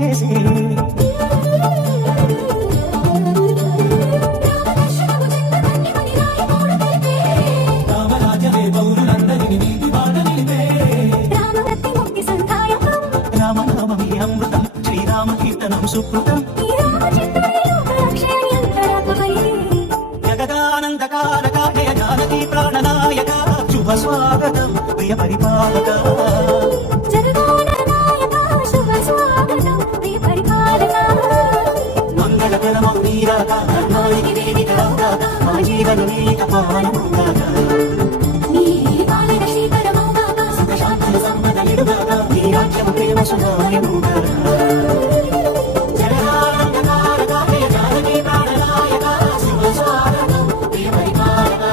చేసే రామరాజ్యమే పౌరులందరినీ నీతి బాట నిలిపే రామనామమే అమృతం శ్రీరామ కీర్తనం సుకృతం జగదానందకారక జయ జానకి ప్రాణనాయక శుభ స్వాగతం ప్రియ పరిపాలక మంగళకరమౌ నీరాక ధర్మానికి వేదిక మా జీవన నీక పావనముగాక సుఖ శాంతుల సంపద నిడుగాక నీ రాజ్యం ప్రేమ సుధాయముగాక జగదానందకారక జయ జానకి ప్రాణనాయక శుభ స్వాగతం ప్రియ పరిపాలక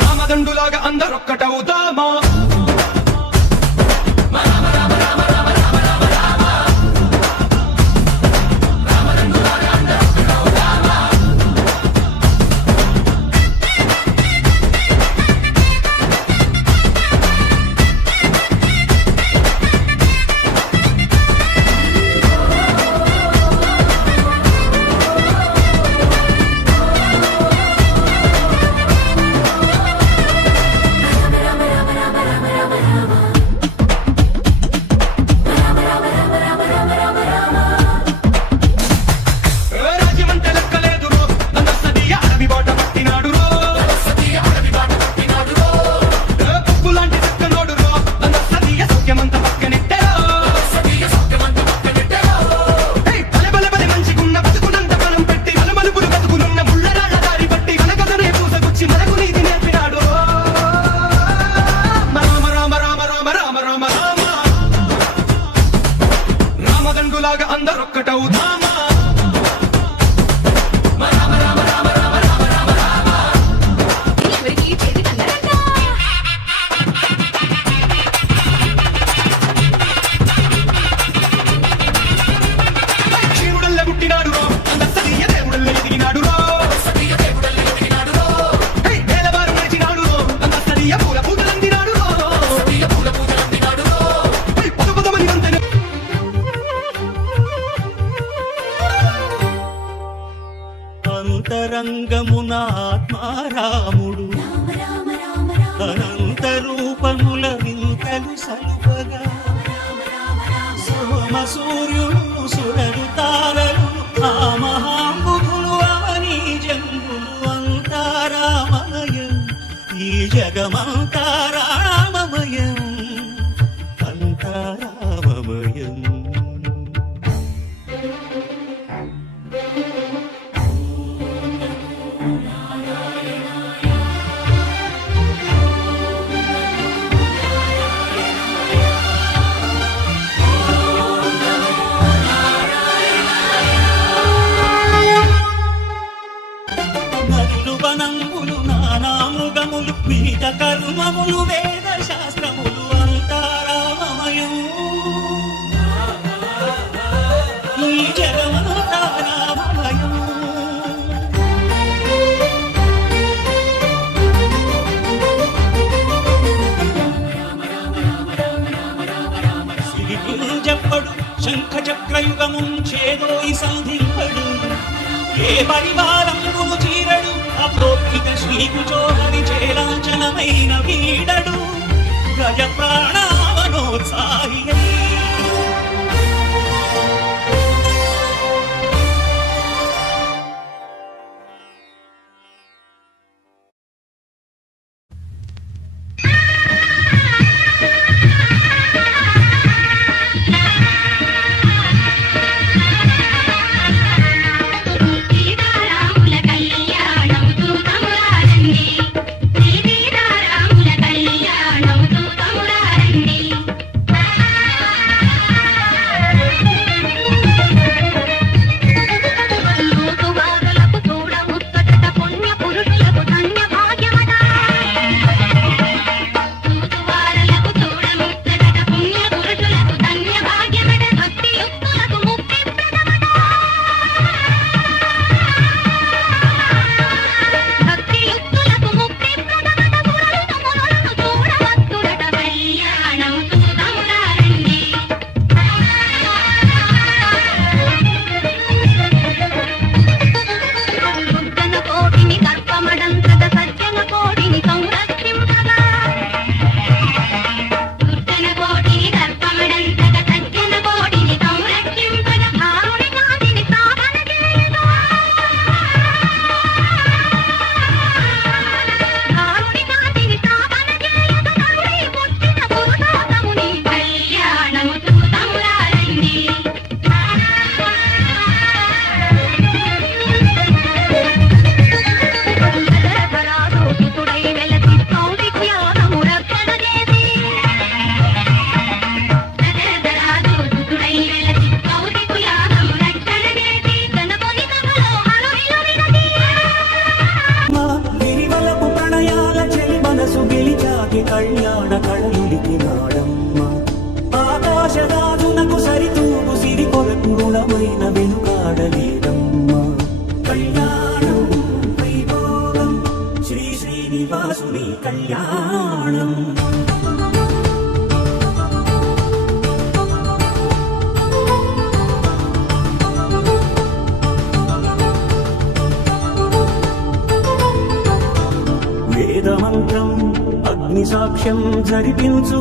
రామదండులాగా అందరొక్కటవుతామా రామదండులాగా అందరొక్కటవుతామా క్షీణుడల్ల పుట్టినాడు అందరియ దేవుడల్ల ఎదిగినాడు వేలవారు నడిచినాడు అందరియ పూల పూజలందినాడు పదపదమని వంతెన అంతరంగమున ఆత్మారాముడు అనంత రూపముల వింతలు సలుపగా సోమ సూర్యుడు సురలు తారలు ఆ మహాంబుధులు అవని జంగులు అంతారామమయం ఈ జగమంతారామమయం అంతారామమయం యుగముంచేదోయి సంధింపడు ఏ పరివారంబును చీరడు అప్రోక్తిక శ్రీకుచోహరి చేలాంచనమైన వీడడు గజ ప్రాణావనోత్సాహి సీతారాముల కళ్యాణం తూతములారండి సీతారాముల కళ్యాణం తూతములారండి లోతువాదులకు చూడముచ్చట పుణ్య పురుషులకు ధన్య భాగ్యమట తూతువారలకు చూడముచ్చట పుణ్య పురుషులకు ధన్య భాగ్యమట భక్తి యుక్తులకు ముక్తి ప్రదమట భక్తి యుక్తులకు ముక్తి ప్రదమట పురుషులను చూడవత్తుడట కళ్యాణం తూతములారండి దుర్గన కోటిని కర్పమడంతట సజ్జన కోటిని సంరక్షింపగా దుర్గన కోటిని కర్పమడంతట సజ్జన కోటిని సంరక్షింపగా భారుని కాంతిని సాధన చేయగా భారుని కాంతిని సాధన చేయగా కరుణై పుట్టిన పురుషోత్తముని కళ్యాణము తూతములారండి దశరథరాజు సుతుడై వెలసి కౌశిక్యాగము రక్షణ చేసి దశరథరాజు సుతుడై వెలసి కౌశిక్యాగము రక్షణ చేసి గణపతి సభలో హరువిలు వినది గిరివలపు ప్రణయాల చెలి మనసు గెలిచాకి కళ్యాణ కళలుడికి నాడమ్మ ఆకాశరాజునకు సరితూగు సిరి కొరకు రుణమైన వెనుకాడలేదమ్మ కళ్యాణం వైభోగం శ్రీ శ్రీనివాసుని కళ్యాణం వేదమంత్రం అగ్ని సాక్ష్యం జరిపించు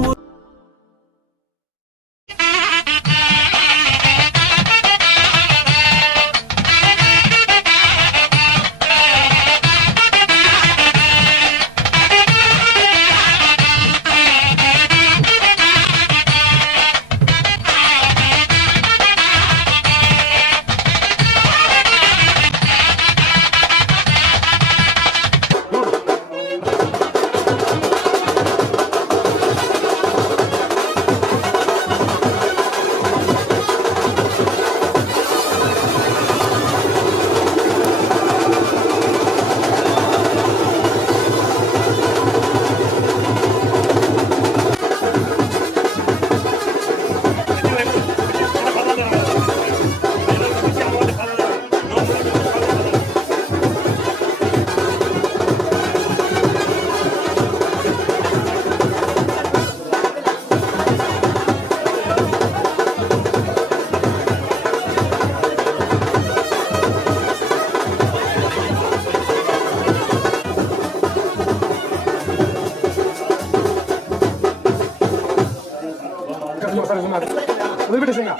వదిలిపెట్టేసింగా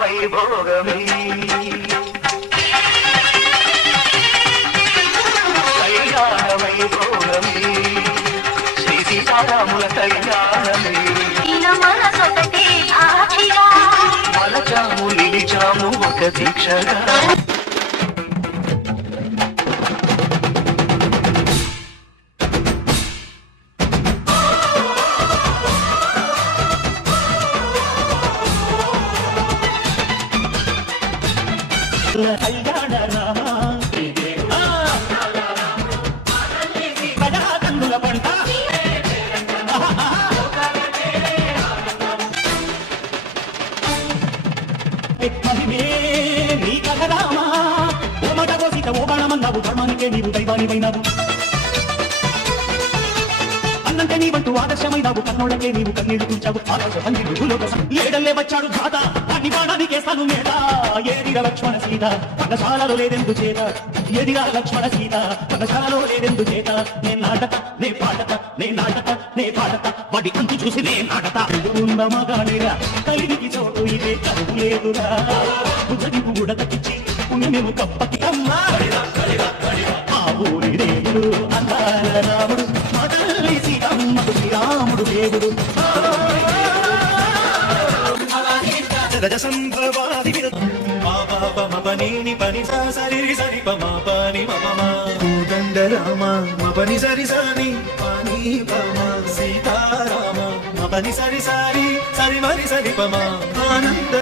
వైభోగమే కళ్యాణ వైభోగమే శ్రీ సీతారాముల కళ్యాణమే మనసొకటే సాక్షిగా మలచాము నిలిచాము ఒక దీక్షగా అయినావు ధర్మానికే నీవు దైవానివైనావు అన్నంటే నీవంటూ ఆదర్శమైనావు కన్నోళ్ళకే నీవు కన్నీళ్లు తుంచావు ఆకాశ పండితులు లేడల్లే వచ్చాడు ఘాత అన్ని బాణానికేస్తాను మేడ ఏదిరా లక్ష్మణ సీత పన్నశాలలో లేదెందు చేత ఏదిరా లక్ష్మణ సీత పన్నశాలలో లేదెందు చేత నేను నాటక నే పాటక నే నాటక నే పాటక వాడి అంతు చూసి నే నాటక ఉన్న మగానేరా కలిగికి చోటు ఇదే కరువు లేదురా బుద్ధి బుడతకిచ్చి పుణ్యమేము కప్పకి అమ్మా ఆ ఊరి దేవుడు అందాల రాముడు మా తల్లి సీతమ్మకు శ్రీరాముడు దేవుడు గజ సంభవాది మపని పని సరి సరి పమా పని మపమ కోదండ రామ మపని సరి సని పని పమ సీతారామ మపని సరి సరి సరి మరి సరి పమ ఆనంద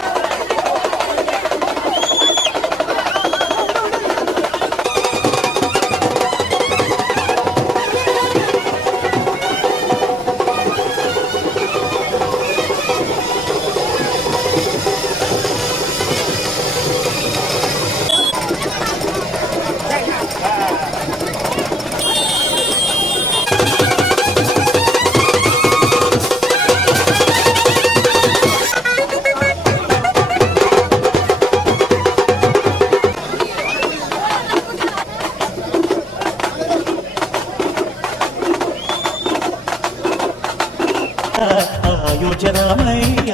అయోధ్య రామయ్య